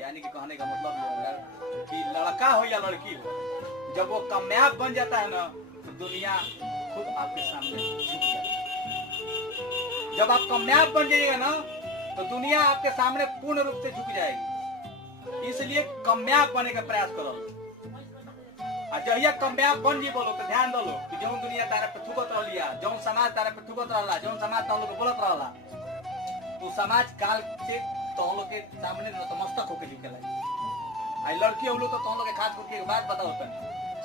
यानी कि कहने का मतलब ये है कि लड़का हो या लड़की हो, जब वो कामयाब बन जाता है ना तो दुनिया खुद आपके सामने झुक जाती है। जब आप कामयाब बन जाइएगा ना तो दुनिया आपके सामने पूर्ण रूप से झुक जाएगी। इसलिए कामयाब बनने का प्रयास करो। जहिया कामयाब बन जी बोलो तो ध्यान दो कि जो दुनिया तारे पे थुकत रहिया, जो समाज तारे पे थुकत रहला, जो समाज तुम लोग बोलत रहला, तो समाज काल से तुम लोग के सामने नतमस्तक होके झुकेला। आई लड़की हम लोग तो तुम लोग के खास करके एक बात बताओ तनी,